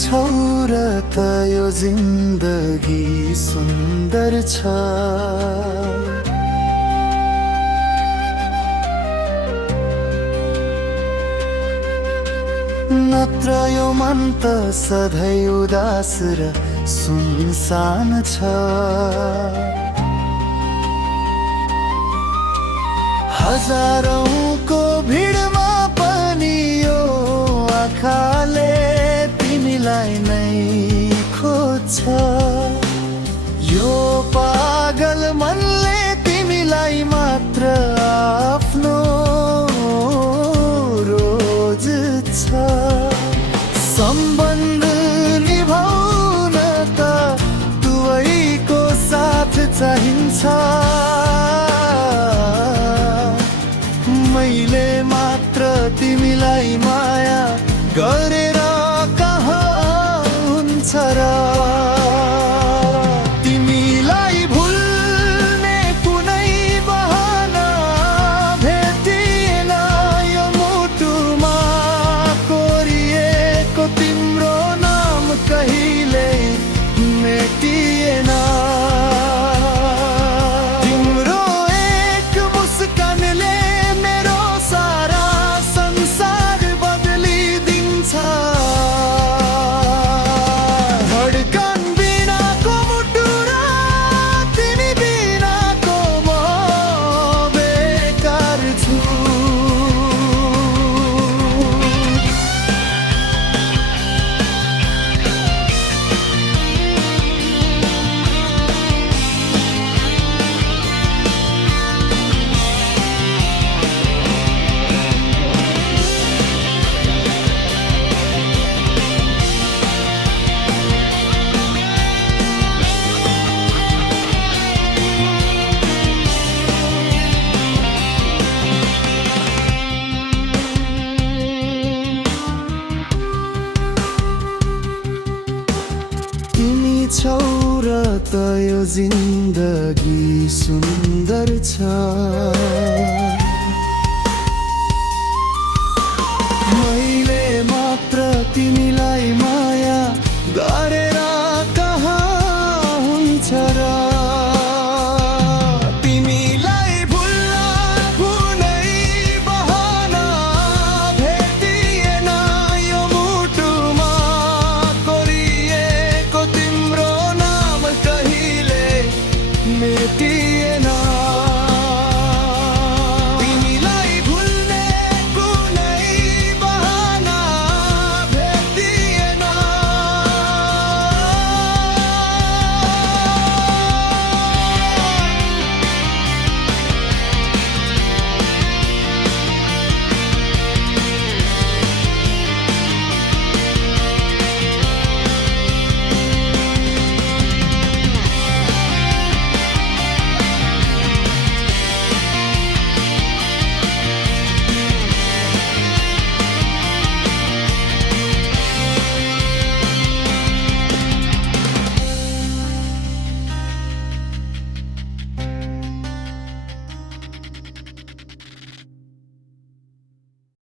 छौ र त यो जिन्दगी सुन्दर छ। नत्र यो मन त सधैँ उदास र सुनसान छ। हजारौंको भिडमा पनि यो आँखाले तिमीलाई नै खोज्छ। यो पागल मनले तिमीलाई मात्र आफ्नो रोज्छ। सम्बन्ध निभाउन त दुवैको साथ चाहिन्छ। मैले मात्र तिमीलाई माया गरेर कहाँ हुन्छ र। तिमीलाई भुल्ने कुनै बहाना भेटिएन। यो मुटुमा कोरिएको तिम्रो नाम कहिले मेटिएन। तिम्रो एक मुस्कानले मेरो सारा संसार बदलिदिन्छ। धड्कन बिनाको मुटु र तिमी बिनाको म बेकार छु। तिमी छौ र त यो जिन्दगी सुन्दर छ।